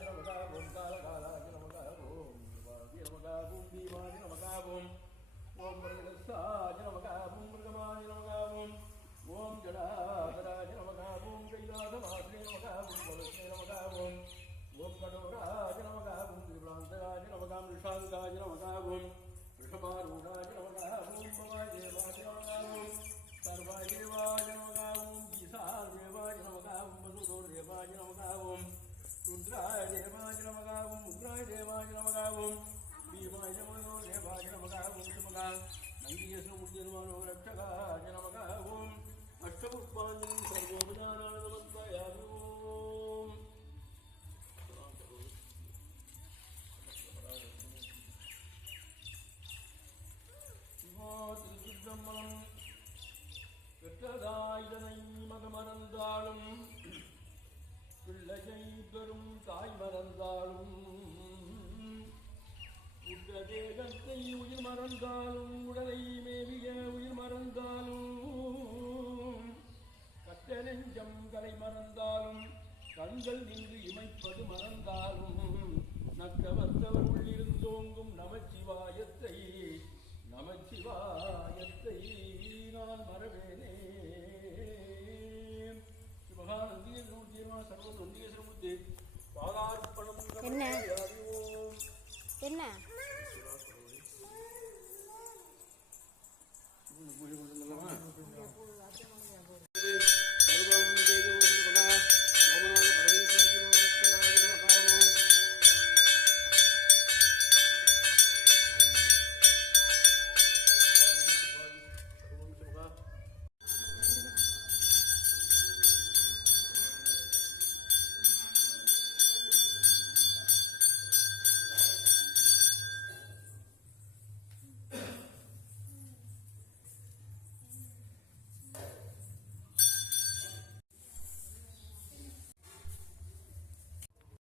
நமகாவும் காலகாலாஜ நமகாவும் நமகாவும் தீமாஜ நமகாவும் ஓம் மிருகசாஜ நமகாவும் மிருகமாஜ நமகாவும் ஓம் ஜடாதராஜ நமகாவும் கைலாசமாசிரே நமகாவும் வலசே நமகாவும் ஓம் கடோராஜ நமகாவும் திரிபுராந்தராஜ நமகாம் ரிஷாங்காஜ நமகாவும் ரிஷபாரூடாஜ நமகாவும் பவாய தேவாஜ நமகாவும் सर्वाय देवाय नमः ईशान देवाय नमः मधुसूदन देवाय नमः रुद्राय देवाय नमः उग्राय देवाय नमः भीमाय नमः देवाय नमः नंदीयसमुद्रमनो रक्षकाय नमः अष्टपुष्पाञ्जलिं सर्वोपचारान् समर्पयामि ब्रह्मणम् பெற்றதாயிதனை மகமறந்தாலும் பிள்ளையை பெறும் தாய் மறந்தாலும் உற்ற தேகத்தை உயிர் மறந்தாலும் உடலை மேவிய உயிர் மறந்தாலும் கட்ட நெஞ்சம் கலை மறந்தாலும் கண்கள் நின்று இமைப்பது மறந்தாலும் நக்கவத்தவர் உள்ளிருந்தோங்கும் நமச்சிவாயத்தை நான் மறவேனே. மகாநந்திய சர்வ நந்திய சர்வமுத்தே பாதார்ப்பணம்